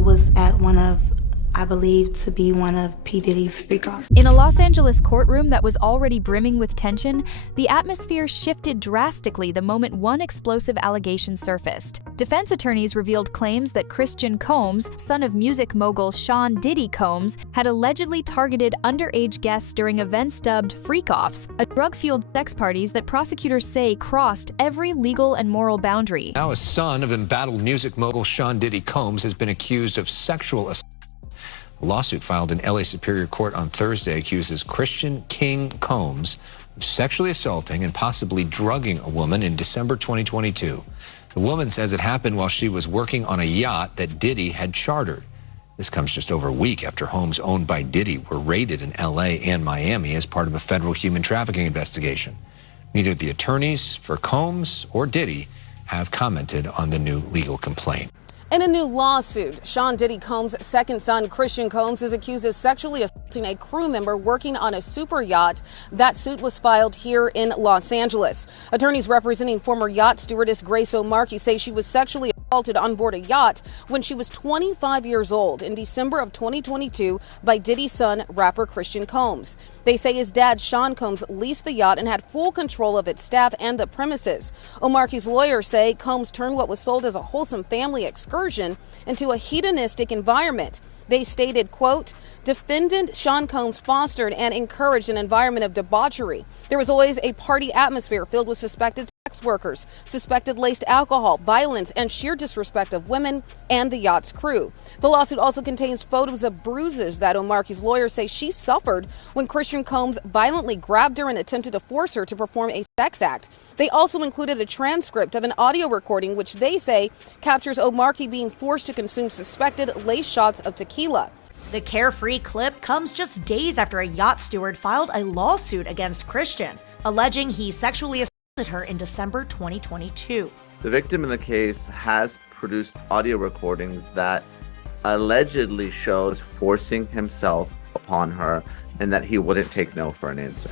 was at one of, I believe to be one of P. Diddy's FreakOFFS. In a Los Angeles courtroom that was already brimming with tension, the atmosphere shifted drastically the moment one explosive allegation surfaced. Defense attorneys revealed claims that Christian Combs, son of music mogul Sean Diddy Combs, had allegedly targeted underage guests during events dubbed FreakOFFS, a drug-fueled sex parties that prosecutors say crossed every legal and moral boundary. Now a son of embattled music mogul Sean Diddy Combs has been accused of sexual assault. A lawsuit filed in LA Superior Court on Thursday accuses Christian King Combs of sexually assaulting and possibly drugging a woman in December 2022. The woman says it happened while she was working on a yacht that Diddy had chartered. This comes just over a week after homes owned by Diddy were raided in LA and Miami as part of a federal human trafficking investigation. Neither the attorneys for Combs or Diddy have commented on the new legal complaint. In a new lawsuit, Sean Diddy Combs' second son, Christian Combs, is accused of sexually assaulting a crew member working on a super yacht. That suit was filed here in Los Angeles. Attorneys representing former yacht stewardess Grace O'Markey say she was sexually assaulted on board a yacht when she was 25 years old in December of 2022 by Diddy's son, rapper Christian Combs. They say his dad, Sean Combs, leased the yacht and had full control of its staff and the premises. O'Markey's lawyers say Combs turned what was sold as a wholesome family excursion into a hedonistic environment. They stated, quote, defendant Sean Combs fostered and encouraged an environment of debauchery. There was always a party atmosphere filled with suspected sex workers, suspected laced alcohol, violence, and sheer disrespect of women and the yacht's crew. The lawsuit also contains photos of bruises that O'Markey's lawyers say she suffered when Christian Combs violently grabbed her and attempted to force her to perform a sex act. They also included a transcript of an audio recording which they say captures O'Markey being forced to consume suspected laced shots of tequila. The carefree clip comes just days after a yacht steward filed a lawsuit against Christian, alleging he sexually assaulted her in December 2022. The victim in the case has produced audio recordings that allegedly shows forcing himself upon her and that he wouldn't take no for an answer.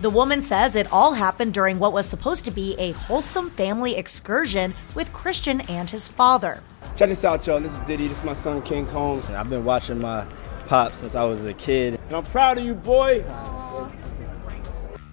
The woman says it all happened during what was supposed to be a wholesome family excursion with Christian and his father. Check this out, y'all. This is Diddy. This is my son, King Combs. I've been watching my pop since I was a kid. And I'm proud of you, boy.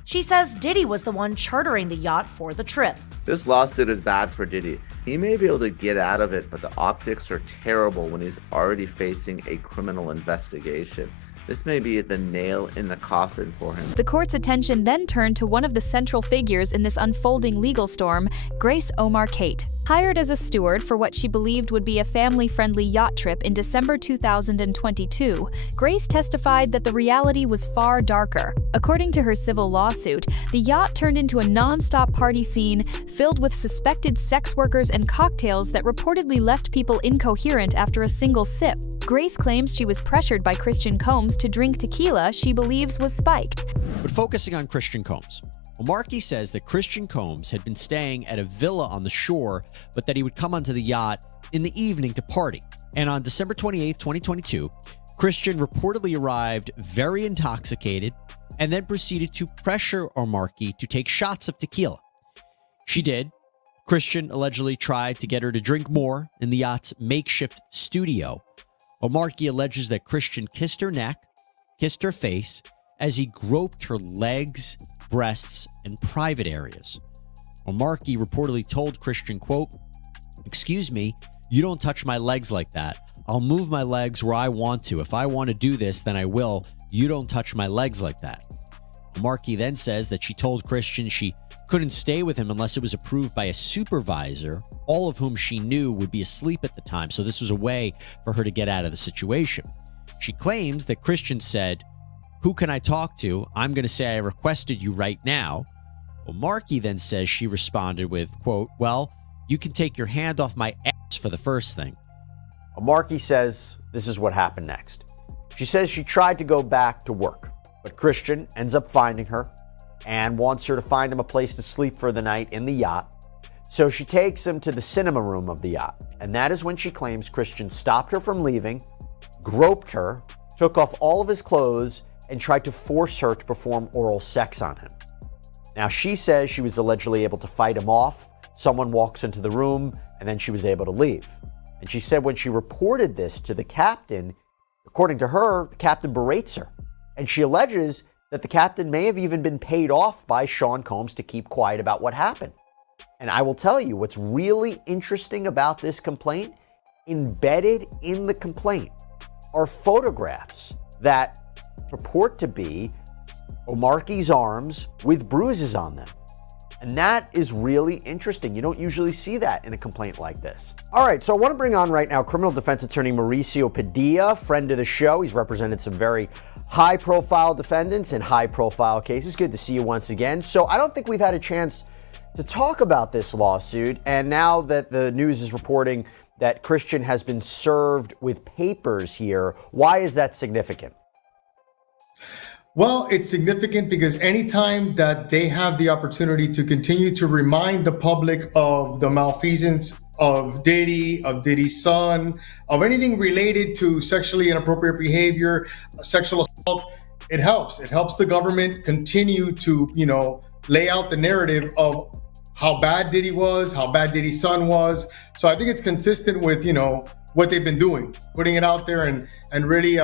She says Diddy was the one chartering the yacht for the trip. This lawsuit is bad for Diddy. He may be able to get out of it, but the optics are terrible when he's already facing a criminal investigation. This may be the nail in the coffin for him. The court's attention then turned to one of the central figures in this unfolding legal storm, Grace O'Markey. Hired as a steward for what she believed would be a family-friendly yacht trip in December 2022, Grace testified that the reality was far darker. According to her civil lawsuit, the yacht turned into a non-stop party scene filled with suspected sex workers and cocktails that reportedly left people incoherent after a single sip. Grace claims she was pressured by Christian Combs to drink tequila she believes was spiked. But focusing on Christian Combs, O'Markey says that Christian Combs had been staying at a villa on the shore, but that he would come onto the yacht in the evening to party. And on December 28, 2022, Christian reportedly arrived very intoxicated and then proceeded to pressure O'Markey to take shots of tequila. She did. Christian allegedly tried to get her to drink more in the yacht's makeshift studio. O'Markey alleges that Christian kissed her neck, kissed her face, as he groped her legs, breasts, and private areas. O'Markey reportedly told Christian, quote, "Excuse me, you don't touch my legs like that. I'll move my legs where I want to. If I want to do this, then I will. You don't touch my legs like that." O'Markey then says that she told Christian she couldn't stay with him unless it was approved by a supervisor, all of whom she knew would be asleep at the time, so this was a way for her to get out of the situation. She claims that Christian said, "Who can I talk to? I'm going to say I requested you right now." O'Markey then says she responded with, quote, "Well, you can take your hand off my ass for the first thing." O'Markey says this is what happened next. She says she tried to go back to work, but Christian ends up finding her and wants her to find him a place to sleep for the night in the yacht. So she takes him to the cinema room of the yacht, and that is when she claims Christian stopped her from leaving, groped her, took off all of his clothes, and tried to force her to perform oral sex on him. Now, she says she was allegedly able to fight him off. Someone walks into the room, and then she was able to leave. And she said when she reported this to the captain, according to her, the captain berates her. And she alleges that the captain may have even been paid off by Sean Combs to keep quiet about what happened. And I will tell you what's really interesting about this complaint, embedded in the complaint are photographs that purport to be Omarke's arms with bruises on them. And that is really interesting. You don't usually see that in a complaint like this. All right, so I want to bring on right now criminal defense attorney Mauricio Padilla, friend of the show. He's represented some very high-profile defendants in high-profile cases. Good to see you once again. So I don't think we've had a chance to talk about this lawsuit, and now that the news is reporting that Christian has been served with papers here, why is that significant? Well, it's significant because anytime that they have the opportunity to continue to remind the public of the malfeasance of Diddy, of Diddy's son, of anything related to sexually inappropriate behavior, sexual assault, it helps. It helps the government continue to, lay out the narrative of how bad Diddy was, how bad Diddy's son was. So I think it's consistent with, what they've been doing, putting it out there and really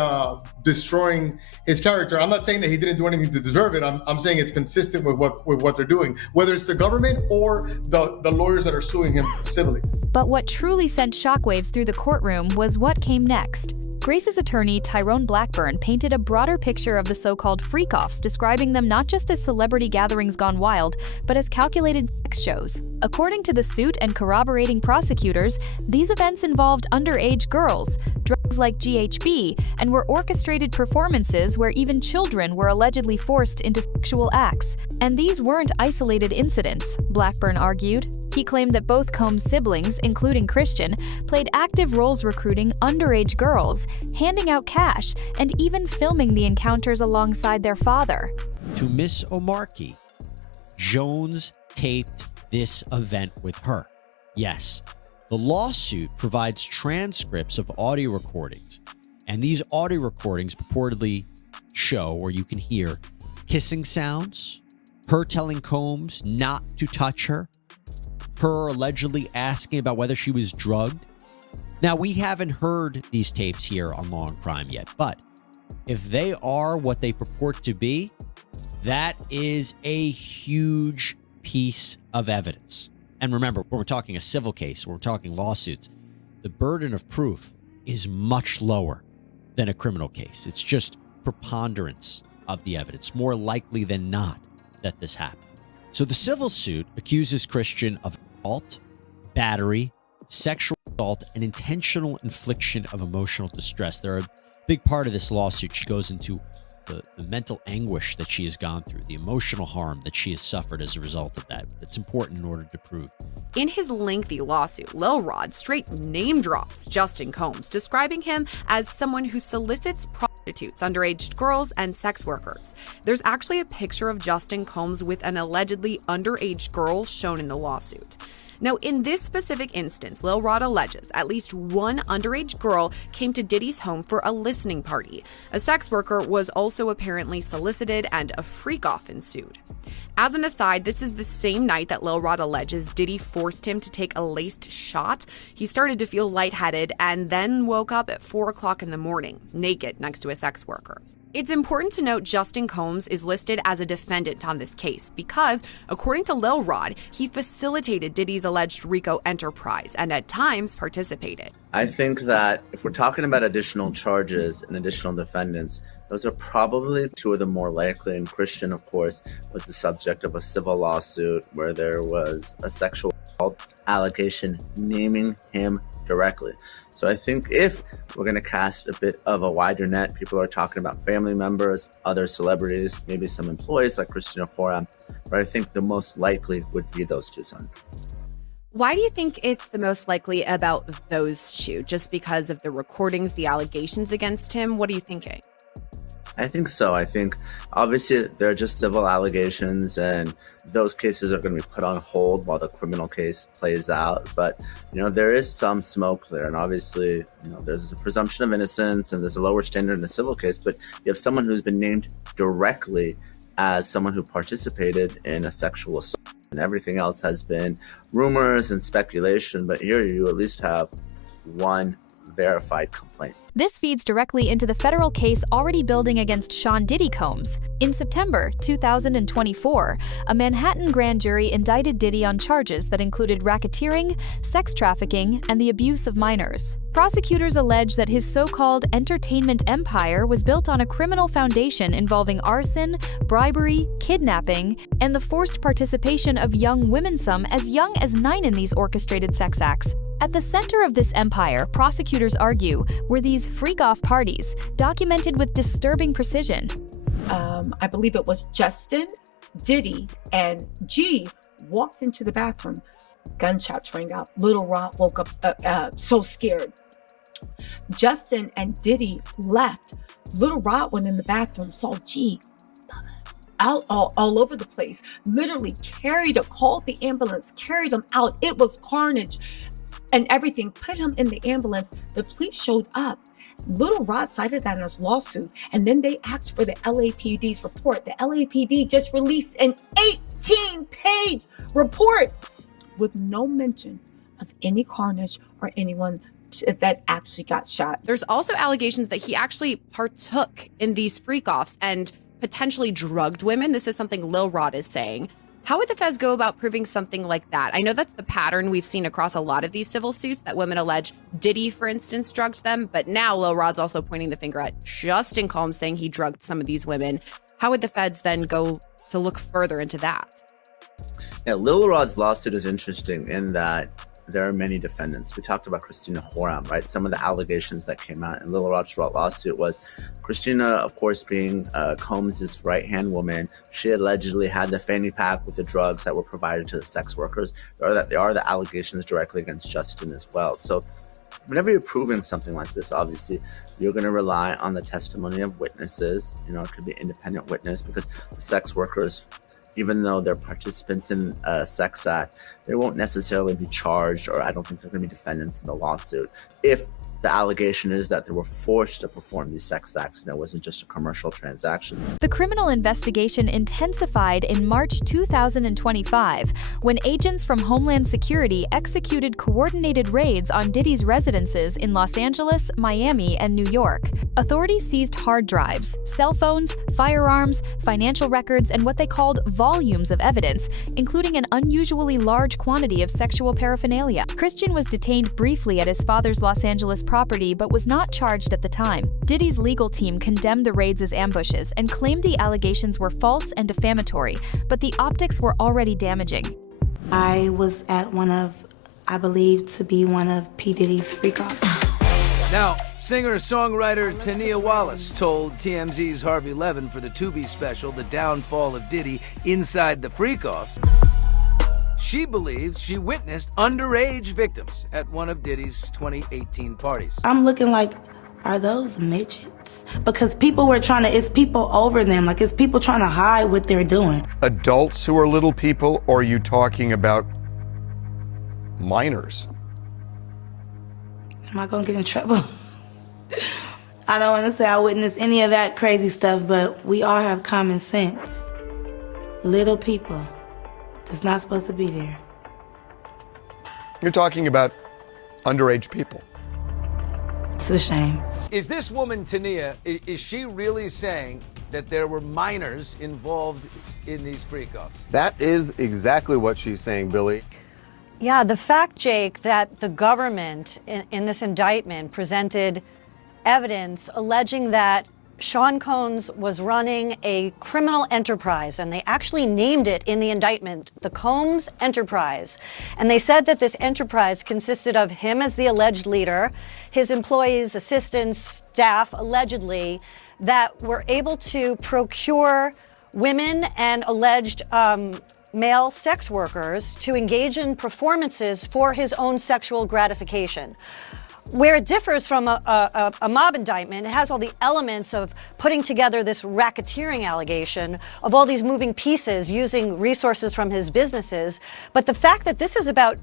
destroying his character. I'm not saying that he didn't do anything to deserve it. I'm saying it's consistent with what they're doing, whether it's the government or the lawyers that are suing him civilly. But what truly sent shockwaves through the courtroom was what came next. Grace's attorney, Tyrone Blackburn, painted a broader picture of the so-called FreakOFFS, describing them not just as celebrity gatherings gone wild, but as calculated sex shows. According to the suit and corroborating prosecutors, these events involved underage girls, drugs like GHB, and were orchestrated performances where even children were allegedly forced into sexual acts. And these weren't isolated incidents, Blackburn argued. He claimed that both Combs' siblings, including Christian, played active roles recruiting underage girls, handing out cash, and even filming the encounters alongside their father. To Miss Omarke, Jones taped this event with her. Yes, the lawsuit provides transcripts of audio recordings, and these audio recordings purportedly show, or you can hear, kissing sounds, her telling Combs not to touch her, her allegedly asking about whether she was drugged. Now, we haven't heard these tapes here on Law and Crime yet, but if they are what they purport to be, that is a huge piece of evidence. And remember, when we're talking a civil case, when we're talking lawsuits, the burden of proof is much lower than a criminal case. It's just preponderance of the evidence, more likely than not that this happened. So the civil suit accuses Christian of assault, battery, sexual assault, and intentional infliction of emotional distress. They're a big part of this lawsuit. She goes into the mental anguish that she has gone through, the emotional harm that she has suffered as a result of that. That's important in order to prove. In his lengthy lawsuit, Lil Rod straight name drops Justin Combs, describing him as someone who solicits prostitutes, underage girls, and sex workers. There's actually a picture of Justin Combs with an allegedly underage girl shown in the lawsuit. Now, in this specific instance, Lil Rod alleges at least one underage girl came to Diddy's home for a listening party. A sex worker was also apparently solicited, and a freak-off ensued. As an aside, this is the same night that Lil Rod alleges Diddy forced him to take a laced shot. He started to feel lightheaded and then woke up at 4 o'clock in the morning, naked next to a sex worker. It's important to note Justin Combs is listed as a defendant on this case because, according to Lil Rod, he facilitated Diddy's alleged RICO enterprise and at times participated. I think that if we're talking about additional charges and additional defendants, those are probably two of the more likely. And Christian, of course, was the subject of a civil lawsuit where there was a sexual assault allegation naming him directly. So I think if we're going to cast a bit of a wider net, people are talking about family members, other celebrities, maybe some employees like Christian Forum, but I think the most likely would be those two sons. Why do you think it's the most likely about those two? Just because of the recordings, the allegations against him? What are you thinking? I think so. I think obviously they're just civil allegations and those cases are going to be put on hold while the criminal case plays out. But, there is some smoke there. And obviously, there's a presumption of innocence and there's a lower standard in a civil case. But you have someone who's been named directly as someone who participated in a sexual assault. And everything else has been rumors and speculation. But here you at least have one verified complaint. This feeds directly into the federal case already building against Sean Diddy Combs. In September 2024, a Manhattan grand jury indicted Diddy on charges that included racketeering, sex trafficking, and the abuse of minors. Prosecutors allege that his so-called entertainment empire was built on a criminal foundation involving arson, bribery, kidnapping, and the forced participation of young women, some as young as 9 in these orchestrated sex acts. At the center of this empire, prosecutors argue, were these freak-off parties, documented with disturbing precision. I believe it was Justin, Diddy, and G walked into the bathroom. Gunshots rang out. Little Rod woke up so scared. Justin and Diddy left. Little Rod went in the bathroom, saw G out all over the place, literally called the ambulance, carried him out. It was carnage and everything, put him in the ambulance. The police showed up. Little Rod cited that in his lawsuit, and then they asked for the LAPD's report. The LAPD just released an 18-page report with no mention of any carnage or anyone that actually got shot. There's also allegations that he actually partook in these freak-offs and potentially drugged women. This is something Lil Rod is saying. How would the feds go about proving something like that? I know that's the pattern we've seen across a lot of these civil suits, that women allege Diddy, for instance, drugged them. But now Lil Rod's also pointing the finger at Justin Combs, saying he drugged some of these women. How would the feds then go to look further into that? Yeah, Lil Rod's lawsuit is interesting in that there are many defendants. We talked about Christina Horam, right? Some of the allegations that came out in Lil Rod's lawsuit was Christina, of course, being Combs' right-hand woman. She allegedly had the fanny pack with the drugs that were provided to the sex workers. There are the allegations directly against Justin as well. So whenever you're proving something like this, obviously, you're going to rely on the testimony of witnesses. You know, it could be an independent witness, because the sex workers, even though they're participants in a sex act, they won't necessarily be charged, or I don't think they're going to be defendants in the lawsuit, if the allegation is that they were forced to perform these sex acts and it wasn't just a commercial transaction. The criminal investigation intensified in March 2025 when agents from Homeland Security executed coordinated raids on Diddy's residences in Los Angeles, Miami, and New York. Authorities seized hard drives, cell phones, firearms, financial records, and what they called volumes of evidence, including an unusually large quantity of sexual paraphernalia. Christian was detained briefly at his father's Los Angeles property but was not charged at the time. Diddy's legal team condemned the raids as ambushes and claimed the allegations were false and defamatory, but the optics were already damaging. I was at I believe to be one of P. Diddy's freak-offs. Now, singer-songwriter Tania Wallace told TMZ's Harvey Levin for the Tubi special, The Downfall of Diddy, Inside the FreakOFFS. She believes she witnessed underage victims at one of Diddy's 2018 parties. I'm looking like, are those midgets? Because people were it's people over them, like it's people trying to hide what they're doing. Adults who are little people, or are you talking about minors? Am I gonna get in trouble? I don't want to say I witnessed any of that crazy stuff, but we all have common sense. Little people that's not supposed to be there. You're talking about underage people. It's a shame. Is this woman, Tania, is she really saying that there were minors involved in these freak-offs? That is exactly what she's saying, Billy. Yeah, the fact, Jake, that the government in this indictment presented evidence alleging that Sean Combs was running a criminal enterprise, and they actually named it in the indictment, the Combs Enterprise. And they said that this enterprise consisted of him as the alleged leader, his employees, assistants, staff, allegedly, that were able to procure women and alleged male sex workers to engage in performances for his own sexual gratification. Where it differs from a mob indictment, it has all the elements of putting together this racketeering allegation of all these moving pieces using resources from his businesses. But the fact that this is about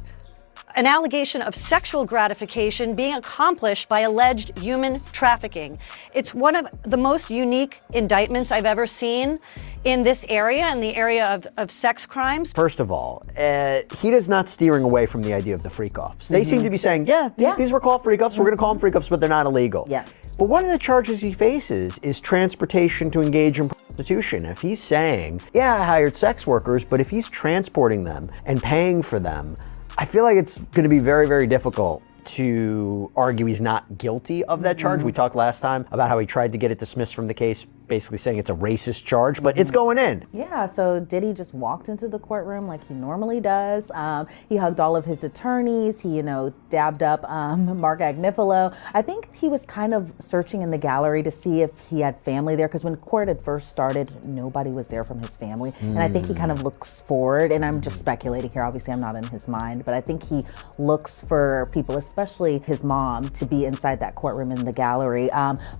an allegation of sexual gratification being accomplished by alleged human trafficking. It's one of the most unique indictments I've ever seen in this area, in the area of sex crimes? First of all, he is not steering away from the idea of the freak-offs. They seem to be saying, these were called freak-offs, we're going to call them freak-offs, but they're not illegal. Yeah. But one of the charges he faces is transportation to engage in prostitution. If he's saying, yeah, I hired sex workers, but if he's transporting them and paying for them, I feel like it's going to be very, very difficult to argue he's not guilty of that charge. We talked last time about how he tried to get it dismissed from the case, basically saying it's a racist charge, but it's going in. Yeah, so Diddy just walked into the courtroom like he normally does. He hugged all of his attorneys. He, dabbed up Mark Agnifilo. I think he was kind of searching in the gallery to see if he had family there, because when court had first started, nobody was there from his family. And I think he kind of looks forward, and I'm just speculating here, obviously I'm not in his mind, but I think he looks for people, especially his mom, to be inside that courtroom in the gallery.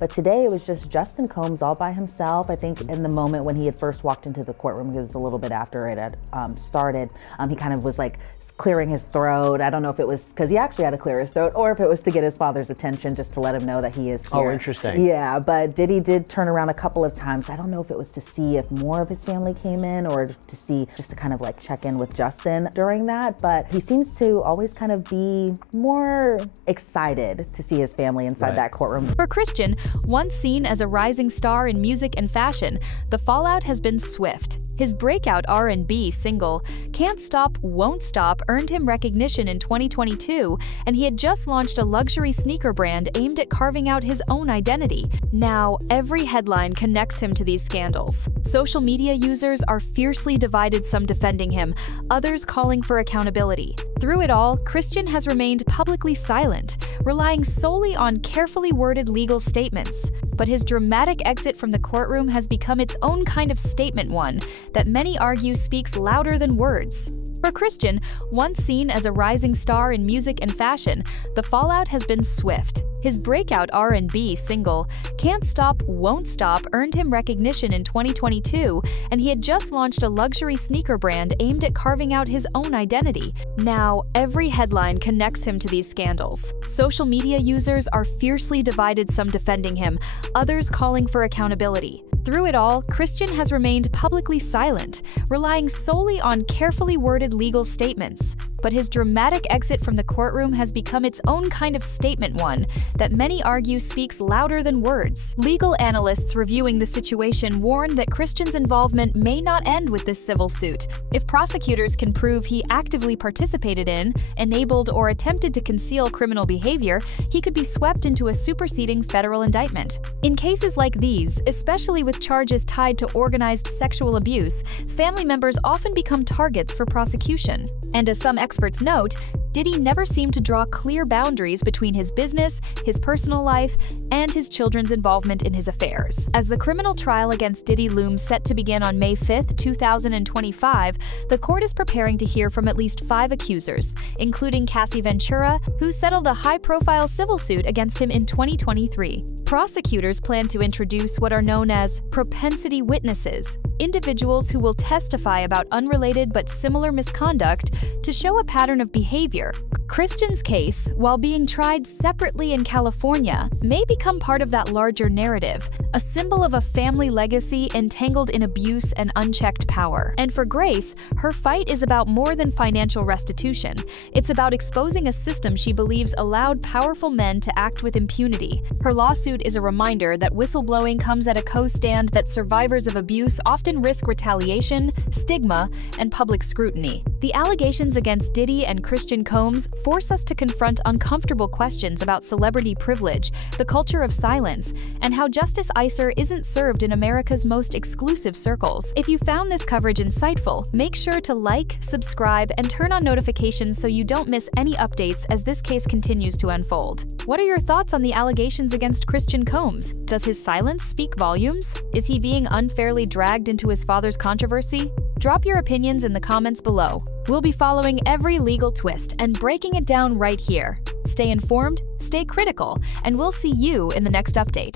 But today it was just Justin Combs all by himself. I think in the moment when he had first walked into the courtroom, it was a little bit after it had started, he kind of was like clearing his throat. I don't know if it was because he actually had to clear his throat or if it was to get his father's attention, just to let him know that he is here. Oh, interesting. Yeah, but Diddy did turn around a couple of times. I don't know if it was to see if more of his family came in or just to kind of like check in with Justin during that, but he seems to always kind of be more excited to see his family inside that courtroom. For Christian, once seen as a rising star in music and fashion, the fallout has been swift. His breakout R&B single, Can't Stop, Won't Stop, earned him recognition in 2022, and he had just launched a luxury sneaker brand aimed at carving out his own identity. Now, every headline connects him to these scandals. Social media users are fiercely divided, some defending him, others calling for accountability. Through it all, Christian has remained publicly silent, relying solely on carefully worded legal statements. But his dramatic exit from the courtroom has become its own kind of statement, one that many argue speaks louder than words. For Christian, once seen as a rising star in music and fashion, the fallout has been swift. His breakout R&B single, Can't Stop, Won't Stop, earned him recognition in 2022, and he had just launched a luxury sneaker brand aimed at carving out his own identity. Now, every headline connects him to these scandals. Social media users are fiercely divided, some defending him, others calling for accountability. Through it all, Christian has remained publicly silent, relying solely on carefully worded legal statements. But his dramatic exit from the courtroom has become its own kind of statement, one that many argue speaks louder than words. Legal analysts reviewing the situation warn that Christian's involvement may not end with this civil suit. If prosecutors can prove he actively participated in, enabled, or attempted to conceal criminal behavior, he could be swept into a superseding federal indictment. In cases like these, especially with charges tied to organized sexual abuse, family members often become targets for prosecution. And as some experts note, Diddy never seemed to draw clear boundaries between his business, his personal life, and his children's involvement in his affairs. As the criminal trial against Diddy looms set to begin on May 5, 2025, the court is preparing to hear from at least 5 accusers, including Cassie Ventura, who settled a high-profile civil suit against him in 2023. Prosecutors plan to introduce what are known as propensity witnesses, individuals who will testify about unrelated but similar misconduct to show a pattern of behavior. Christian's case, while being tried separately in California, may become part of that larger narrative, a symbol of a family legacy entangled in abuse and unchecked power. And for Grace, her fight is about more than financial restitution. It's about exposing a system she believes allowed powerful men to act with impunity. Her lawsuit is a reminder that whistleblowing comes at a co-stand that survivors of abuse often risk retaliation, stigma, and public scrutiny. The allegations against Diddy and Christian Combs force us to confront uncomfortable questions about celebrity privilege, the culture of silence, and how Justice Icer isn't served in America's most exclusive circles. If you found this coverage insightful, make sure to like, subscribe, and turn on notifications so you don't miss any updates as this case continues to unfold. What are your thoughts on the allegations against Christian Combs? Does his silence speak volumes? Is he being unfairly dragged into his father's controversy? Drop your opinions in the comments below. We'll be following every legal twist and breaking it down right here. Stay informed, stay critical, and we'll see you in the next update.